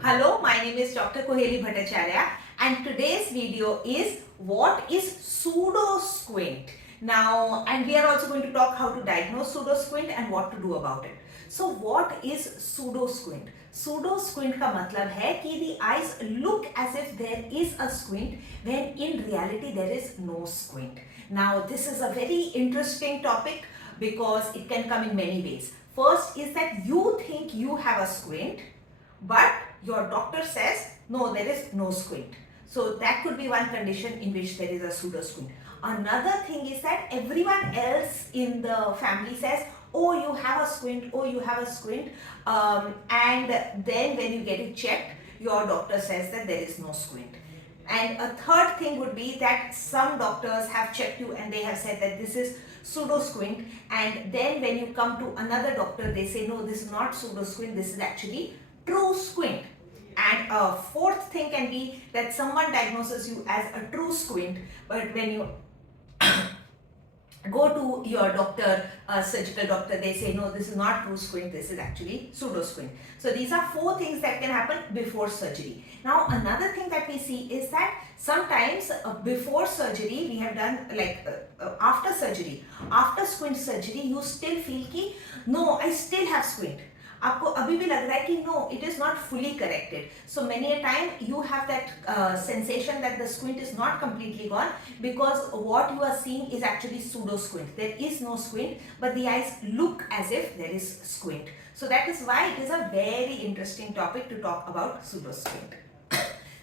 Hello, my name is Dr. Koheli Bhattacharya and today's video is what is pseudo squint. Now, and we are also going to talk how to diagnose pseudo squint and what to do about it. So what is pseudo squint? Pseudo squint का मतलब है कि the eyes look as if there is a squint when in reality there is no squint. Now this is a very interesting topic because it can come in many ways. First is that you think you have a squint, but your doctor says no, there is no squint. So that could be one condition in which there is a pseudo squint. Another thing is that everyone else in the family says, oh, you have a squint, oh, you have a squint, and then when you get it checked, your doctor says that there is no squint. And a third thing would be that some doctors have checked you and they have said that this is pseudo squint, and then when you come to another doctor, they say no, this is not pseudo squint, this is actually true squint. And a fourth thing can be that someone diagnoses you as a true squint, but when you go to your doctor, surgical doctor, they say no, this is not true squint, this is actually pseudo squint. So these are four things that can happen before surgery. Now another thing that we see is that sometimes before surgery we have done after surgery, after squint surgery, you still feel कि no, I still have squint. आपको अभी भी लग रहा है कि no, it is not fully corrected. So many a time you have that sensation that the squint is not completely gone because what you are seeing is actually pseudo squint. There is no squint, but the eyes look as if there is squint. So that is why it is a very interesting topic to talk about pseudo squint.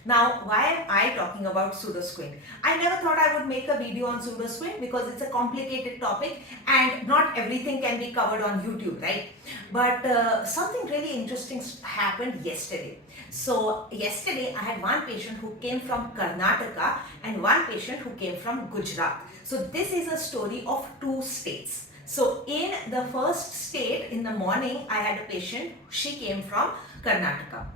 Now, why am I talking about pseudo squint? I never thought I would make a video on pseudo squint because it's a complicated topic and not everything can be covered on YouTube, right? But something really interesting happened yesterday. So yesterday I had one patient who came from Karnataka and one patient who came from Gujarat. So this is a story of two states. So in the first state, in the morning, I had a patient, she came from Karnataka.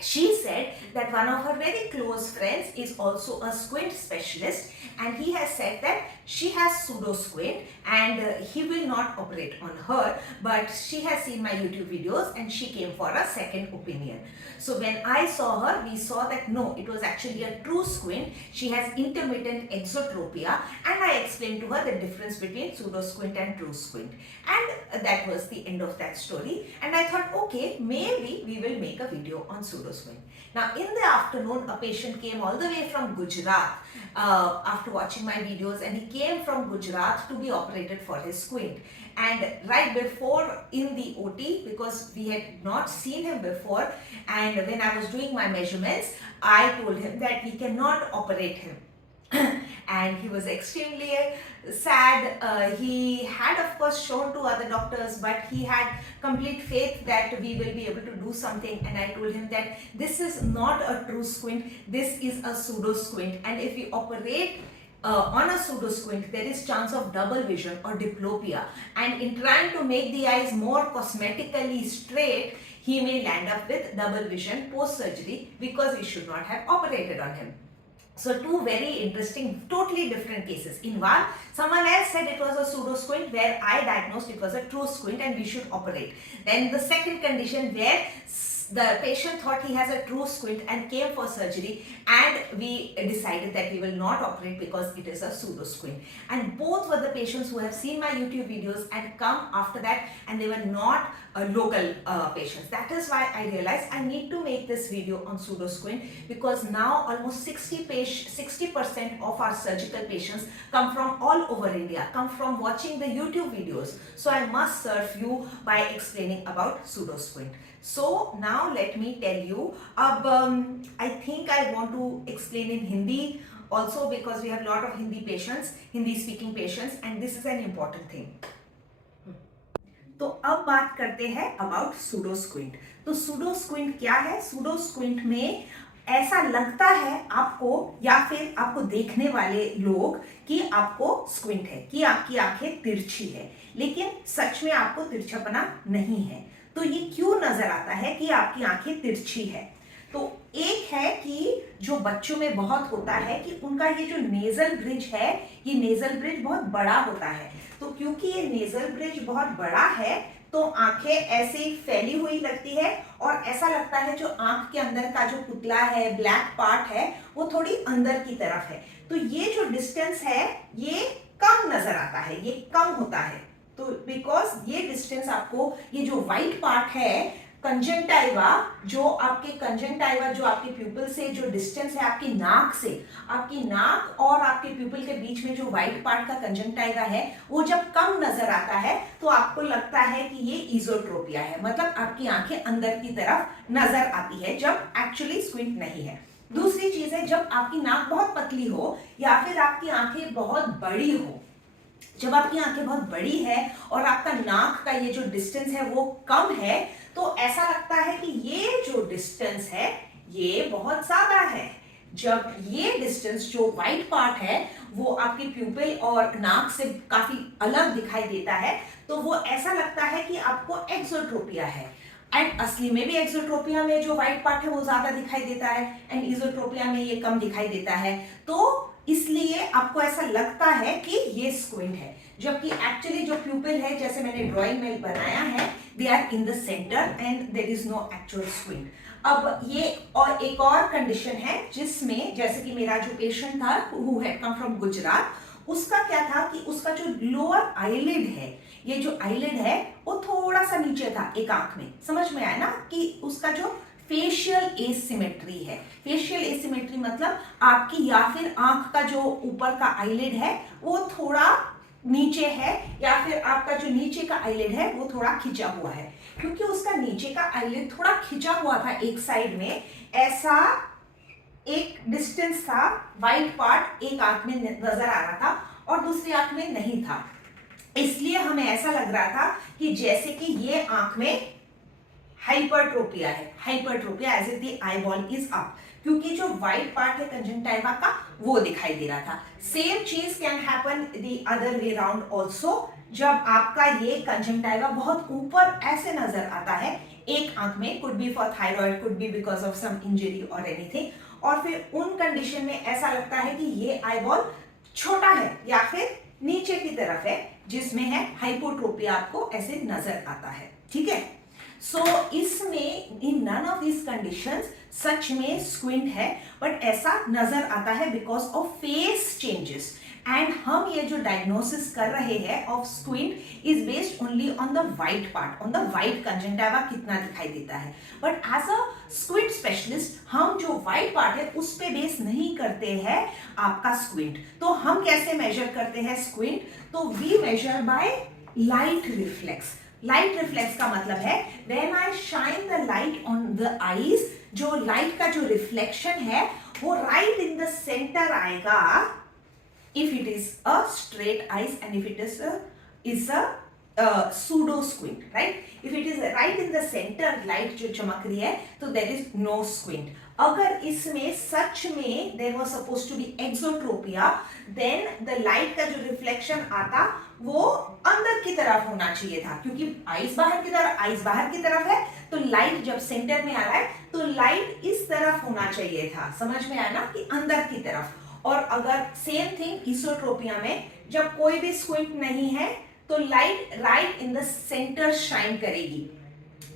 She said that one of her very close friends is also a squint specialist and he has said that she has pseudo squint and he will not operate on her, but she has seen my YouTube videos and she came for a second opinion. So when I saw her, we saw that no, it was actually a true squint. She has intermittent exotropia and I explained to her the difference between pseudo squint and true squint, and that was the end of that story. And I thought, okay, maybe we will make a video on pseudo squint. Now in the afternoon, a patient came all the way from Gujarat after watching my videos, and he came from Gujarat to be operated for his squint. And right before in the OT, because we had not seen him before, and when I was doing my measurements, I told him that we cannot operate him. And he was extremely sad. He had of course shown to other doctors, but he had complete faith that we will be able to do something, and I told him that this is not a true squint, this is a pseudo squint, and if we operate on a pseudo squint, there is chance of double vision or diplopia, and in trying to make the eyes more cosmetically straight, he may land up with double vision post surgery because we should not have operated on him. So two very interesting, totally different cases. In one, someone else said it was a pseudo squint where I diagnosed it was a true squint and we should operate. Then the second condition where the patient thought he has a true squint and came for surgery, and we decided that we will not operate because it is a pseudo squint. And both were the patients who have seen my YouTube videos and come after that, and they were not local patients. That is why I realized I need to make this video on pseudo squint, because now almost 60% of our surgical patients come from all over India, come from watching the YouTube videos. So I must serve you by explaining about pseudo squint. So now let me tell you, I think I want to explain in Hindi also because we have a lot of Hindi patients, Hindi speaking patients, and this is an important thing. तो अब बात करते हैं about pseudo squint. तो pseudo squint क्या है? Pseudo squint में ऐसा लगता है आपको या फिर आपको देखने वाले लोग कि आपको स्क्विंट है, कि आपकी आंखें तिरछी है, लेकिन सच में आपको तिरछापना नहीं है. तो ये क्यों नजर आता है कि आपकी आंखें तिरछी है? तो एक है कि जो बच्चों में बहुत होता है कि उनका ये जो नेजल ब्रिज है, ये नेजल ब्रिज बहुत बड़ा होता है. तो क्योंकि ये नेजल ब्रिज बहुत बड़ा है, तो आंखें ऐसे ही फैली हुई लगती है और ऐसा लगता है जो आंख के अंदर का जो पुतला है, ब्लैक पार्ट है, वो थोड़ी अंदर की तरफ है। तो ये जो डिस्टेंस है ये कम नजर आता है, ये कम होता है। तो बिकॉज ये डिस्टेंस आपको, ये जो व्हाइट पार्ट है कंजंक्टिवा, जो आपके प्यूपिल से जो डिस्टेंस है आपकी नाक से, आपकी नाक और आपके प्यूपिल के बीच में जो व्हाइट पार्ट का कंजंक्टिवा है वो जब कम नजर आता है तो आपको लगता है कि ये इजोट्रोपिया है, मतलब आपकी आंखें अंदर की तरफ नजर आती है जब एक्चुअली स्क्विंट नहीं है। दूसरी चीज है जब आपकी नाक बहुत पतली हो या फिर आपकी आंखें बहुत बड़ी हो। जब आपकी आंखें बहुत बड़ी है और आपका नाक का ये जो डिस्टेंस है वो कम है तो ऐसा लगता है कि ये जो डिस्टेंस है ये बहुत ज्यादा है। जब ये डिस्टेंस जो व्हाइट पार्ट है वो आपकी प्यूपिल और नाक से काफी अलग दिखाई देता है तो वो ऐसा लगता है कि आपको एक्सोट्रोपिया है। एंड असली में भी एक्सोट्रोपिया में जो व्हाइट पार्ट है वो ज्यादा दिखाई देता है एंड इजोट्रोपिया में ये कम दिखाई देता है। तो इसलिए आपको ऐसा लगता है कि ये स्क्विंट है, जबकि एक्चुअली जो प्यूपिल है जैसे मैंने ड्राइंग में बनाया है they are in the centre and there is no actual squint. अब ये और एक और कंडीशन है जिसमें जैसे कि मेरा जो पेशेंट था who had come from Gujarat, उसका क्या था कि उसका जो लोअर आईलिड है, ये जो आईलिड है वो थोड़ा सा नीचे था एक आंख में। समझ में आया ना कि उसका जो फेशियल एसिमेट्री है। फेशियल एसिमेट्री मतलब आपकी या फिर आंख का जो ऊपर का आईलिड है वो थोड़ा नीचे है या फिर आपका जो नीचे का आईलिड है वो थोड़ा खिंचा हुआ है। क्योंकि उसका नीचे का आईलिड थोड़ा खिंचा हुआ था एक साइड में, ऐसा एक डिस्टेंस था, व्हाइट पार्ट एक आंख में नजर आ रहा था और दूसरी आंख में नहीं था। इसलिए हमें ऐसा लग रहा था कि जैसे कि ये आंख में हाइपरट्रोपिया है, hypertropia as if the eyeball is up, क्योंकि जो व्हाइट पार्ट है कंजंक्टिवा का वो दिखाई दे रहा था। सेम चीज can happen the other way round also. जब आपका ये कंजंक्टिवा बहुत ऊपर ऐसे नजर आता है एक आंख में, could be for thyroid, could be because of some injury और एनीथिंग, और फिर उन कंडीशन में ऐसा लगता है कि ये आईबॉल छोटा है या फिर नीचे की तरफ है जिसमें है हाइपोट्रोपिया, आपको ऐसे नजर आता है। ठीक है, सो इसमें in none of this conditions सच में स्क्विंट है, बट ऐसा नजर आता है because of face changes. And हम ये जो डायग्नोसिस कर रहे हैं of squint is based only on the white part, on the white conjunctiva कितना दिखाई देता है। But as a squint specialist हम जो व्हाइट पार्ट है उस पे बेस नहीं करते हैं आपका स्क्विंट। तो हम कैसे मेजर करते हैं स्क्विंट? तो we measure by light reflex. Light reflex का मतलब है when I shine the light on the eyes, जो लाइट का जो रिफ्लेक्शन है वो राइट इन द सेंटर आएगा if it is a straight eyes and if it is a pseudo squint, right? If it is right in the center light जो चमक रही है तो there is no squint. अगर इसमें सच में there was supposed to be exotropia, then the light का जो रिफ्लेक्शन आता वो अंदर की तरफ होना चाहिए था, क्योंकि आइज बाहर की तरफ है तो लाइट जब सेंटर में आ रहा है तो लाइट इस तरफ होना चाहिए था। समझ में आया ना कि अंदर की तरफ। और अगर सेम थिंग इसोट्रोपिया में जब कोई भी स्क्विंट नहीं है तो light right in the centre shine करेगी।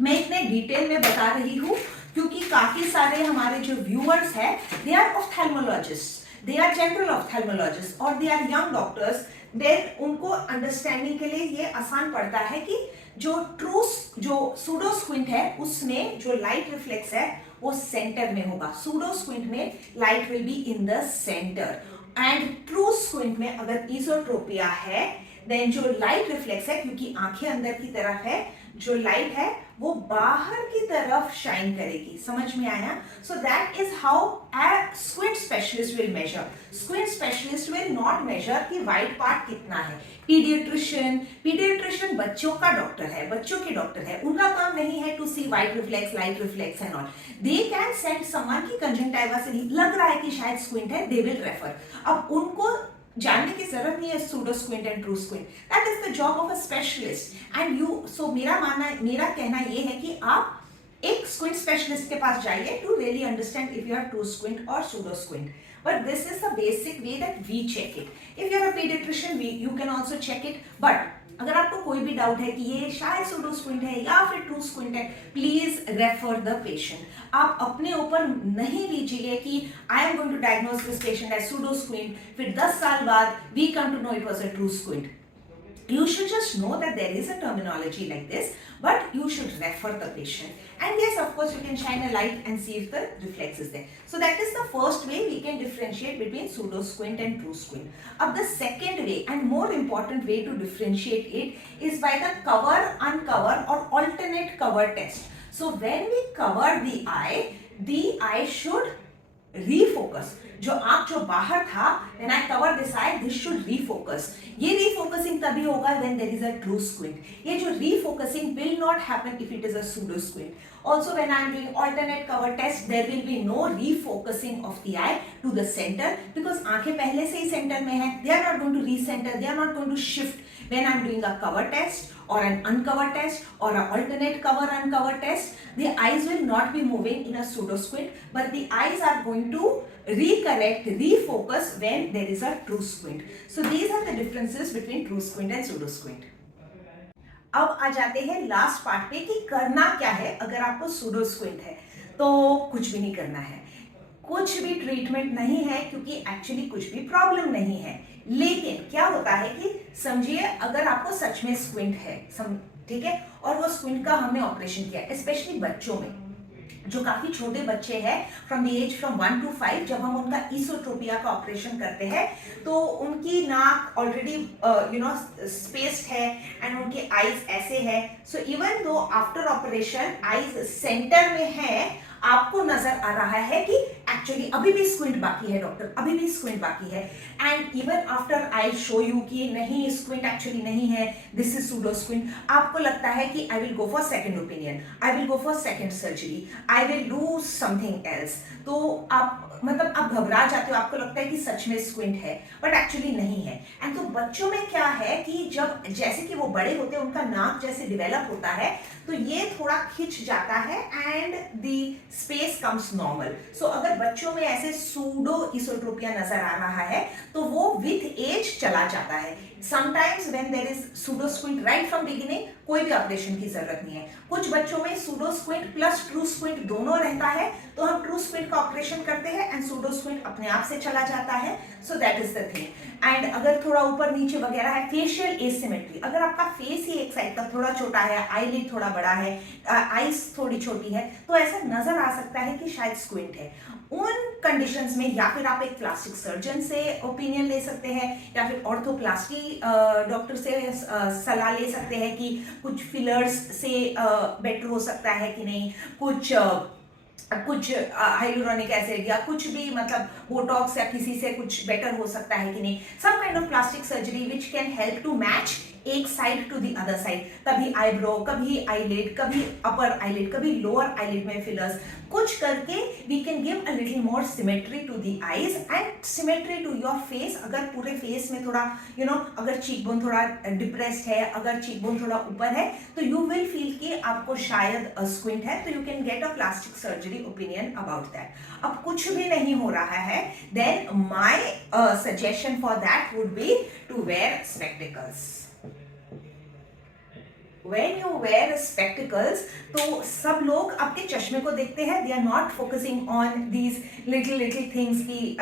मैं इतने डिटेल में बता रही हूँ क्योंकि काफी सारे हमारे जो व्यूअर्स हैं they are ophthalmologist, they are general ophthalmologist और they are young doctors. Then उनको अंडरस्टैंडिंग के लिए ये आसान पड़ता है कि जो सूडो स्क्विंट है उसमें जो लाइट रिफ्लेक्स है वो सेंटर में होगा। सूडो स्क्विंट में light will be in the centre and true squint में अगर इसोट्रोपिया है देन जो लाइट रिफ्लेक्स है, क्योंकि आंखें अंदर की तरफ है, जो लाइट है वो बाहर की तरफ शाइन करेगी। समझ में आया? So that is how a squint specialist will measure. Squint specialist will not measure कि व्हाइट पार्ट कितना है। पीडियाट्रिशियन बच्चों का डॉक्टर है, बच्चों के डॉक्टर है, उनका काम नहीं है to see white reflex, light reflex and all. They can send someone की कंजंक्टिवा से लग रहा है कि शायद स्क्विंट है, दे विल रेफर। अब उनको जानने की जरूरत नहीं है pseudo squint and true squint, that is the job of a specialist and you. So मेरा कहना ये है कि आप एक स्क्विंट स्पेशलिस्ट के पास जाइए to really understand if you are true squint और pseudo squint. But this is the basic way that we check it. If you are a pediatrician, you can also check it. But अगर आपको कोई भी doubt है कि ये शायद pseudo squint है या फिर ट्रू स्क्विंट है, प्लीज रेफर द पेशेंट. आप अपने ऊपर नहीं लीजिए कि I am going to diagnose this patient as pseudo squint, फिर 10 साल बाद we come to know it was a true squint. You should just know that there is a terminology like this, but you should refer the patient. And yes, of course, you can shine a light and see if the reflex is there. So that is the first way we can differentiate between pseudo squint and true squint. The second way and more important way to differentiate it is by the cover, uncover or alternate cover test. So when we cover the eye should refocus. जो आंख जो बाहर था, when I cover this eye, this should refocus. ये refocusing तभी होगा when there is a true squint. ये जो refocusing will not happen if it is a pseudo squint. Also, when I am doing alternate cover test, there will be no refocusing of the eye to the center because आंखें पहले से ही center में हैं. They are not going to recenter. They are not going to shift. When I am doing a cover test or an uncover test or an alternate cover uncover test, the eyes will not be moving in a pseudo squint, but the eyes are going to recorrect, refocus when there is a true squint. So these are the differences between true squint and pseudo squint. अब आ जाते हैं last part पे कि करना क्या है. अगर आपको सूडो स्क्विंट है तो कुछ भी नहीं करना है, कुछ भी ट्रीटमेंट नहीं है क्योंकि एक्चुअली कुछ भी प्रॉब्लम नहीं है. लेकिन क्या होता है कि समझिए अगर आपको सच में स्क्विंट है, ठीक है, और वो स्क्विंट का हमने ऑपरेशन किया, स्पेशली बच्चों में जो काफी छोटे बच्चे हैं from the age from 1 to 5, जब हम उनका इसोट्रोपिया का ऑपरेशन करते हैं तो उनकी नाक ऑलरेडी स्पेस्ड है एंड उनके आईज ऐसे है. So even though after operation eyes centre में है, आपको नजर आ रहा है कि एक्चुअली अभी भी स्क्विंट बाकी है डॉक्टर, अभी भी स्क्विंट बाकी है. And even after I show you कि नहीं स्क्विंट एक्चुअली नहीं है, दिस इज सूडो स्क्विंट, आपको लगता है कि I will go for second opinion, I will go for second surgery, I will do something else. तो आप मतलब आप घबरा जाते हो, आपको लगता है कि सच में स्क्विंट है बट एक्चुअली नहीं है. एंड तो बच्चों में क्या है कि जब जैसे कि वो बड़े होते हैं, उनका नाक जैसे डेवलप होता है तो ये थोड़ा खिंच जाता है and the space comes normal. So अगर बच्चों में ऐसे सूडो इसोट्रोपिया नजर आ रहा है तो वो विथ एज चला जाता है. Sometimes when there is pseudo squint right from beginning, कोई भी ऑपरेशन की जरूरत नहीं है. कुछ बच्चों में pseudo squint plus true squint दोनों रहता है तो हम ट्रू स्क्विंट का ऑपरेशन करते हैं एंड सूडो स्क्विंट अपने आप से चला जाता है. सो that is the thing. And अगर थोड़ा ऊपर नीचे वगैरह है, फेशियल एसिमेट्री, अगर आपका फेस ही एक साइड का थोड़ा छोटा है, आईलिड थोड़ा बड़ा है, आईज थोड़ी छोटी है, तो ऐसा नजर आ सकता है कि शायद स्क्विंट है. उन कंडीशंस में या फिर आप एक प्लास्टिक सर्जन से ओपिनियन ले सकते हैं या फिर ऑर्थोप्लास्टी डॉक्टर से सलाह ले सकते हैं कि कुछ फिलर्स से बेटर हो सकता है कि नहीं, कुछ हाइलुरोनिक एसिड या कुछ भी मतलब बोटॉक्स या किसी से कुछ बेटर हो सकता है कि नहीं. Some kind of plastic surgery which can help to match एक side to the other side. कभी आईब्रो, कभी आईलिड, कभी अपर आईलिड, कभी लोअर आईलिड में फिलर्स, कुछ करके we can give a little more symmetry to the eyes and symmetry to your face. अगर पूरे फेस में थोड़ा अगर चीक बोन थोड़ा डिप्रेस्ड है, अगर चीक बोन थोड़ा ऊपर है तो यू विल फील कि आपको शायद स्क्विंट है, तो you can get a plastic surgery opinion about that. अब कुछ भी नहीं हो रहा है, then my suggestion for that would be to wear spectacles. When you wear spectacles, तो सब लोग आपके चश्मे को देखते हैं, they are not focusing on these little things कि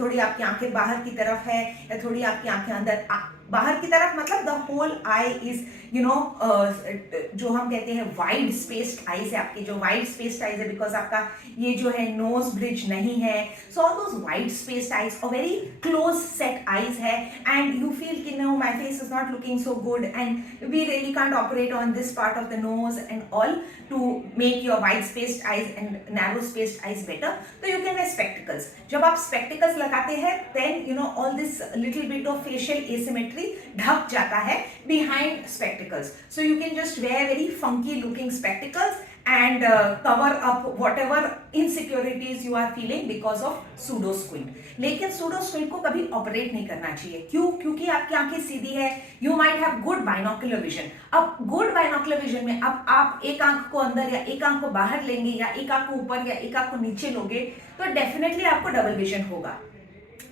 थोड़ी आपकी आंखें बाहर की तरफ है या थोड़ी आपकी आंखें अंदर. बाहर की तरफ मतलब द होल आई इज जो हम कहते हैं वाइड स्पेस्ड आईज है आपकी, जो वाइड स्पेस्ड आईज है बिकॉज आपका ये जो है नोज ब्रिज नहीं है. So all those wide spaced eyes और वेरी क्लोज सेट आईज है एंड यू फील कि no my face is not looking so good and we really can't operate on this part of the nose and all to make your wide spaced eyes and narrow spaced eyes better. तो you can wear spectacles. जब आप spectacles लगाते हैं then all this little bit of facial asymmetry ढक जाता है behind spectacles. So you can just wear very funky looking spectacles and cover up whatever insecurities you are feeling because of pseudo squint. लेकिन pseudo squint को कभी operate नहीं करना चाहिए. क्यों? क्योंकि आपकी आंखें सीधी है. You might have good binocular vision. अब good binocular vision में अब आप एक आंख को अंदर या एक आंख को बाहर लेंगे या एक आंख को ऊपर या एक आंख को नीचे लोगे तो डेफिनेटली आपको डबल विजन होगा.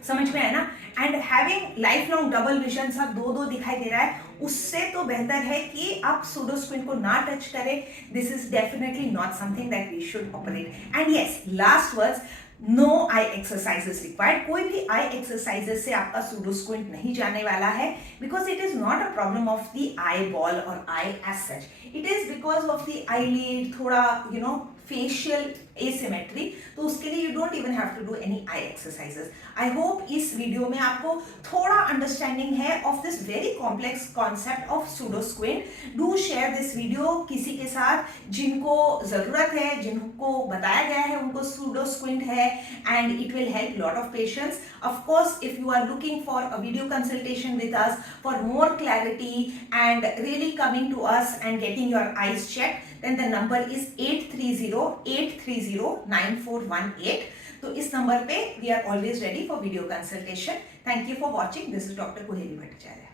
समझ में है ना? And having life long double vision, सब दो दिखाई दे रहा है, उससे तो बेहतर है कि आप सूडो स्क्विंट को ना टच करें. This is definitely not something that we should operate. And yes, last words, no eye exercises required. कोई भी आई एक्सरसाइजेस से आपका सूडो स्क्विंट नहीं जाने वाला है, because it is not a problem of the eye ball और eye as such. It is because of the eyelid, थोड़ा फेशियल asymmetry. तो उसके लिए you don't even have to do any eye exercises. I hope इस video में आपको थोड़ा understanding है of this very complex concept of pseudo squint. Do share this video किसी के साथ जिनको जरूरत है, जिनको बताया गया है उनको pseudo squint है, and it will help lot of patients. Of course, if you are looking for a video consultation with us for more clarity and really coming to us and getting your eyes checked, then the number is 830-830-9418. तो इस number पे we are always ready for video consultation. Thank you for watching. This is Dr. Kuheli Bhattacharya.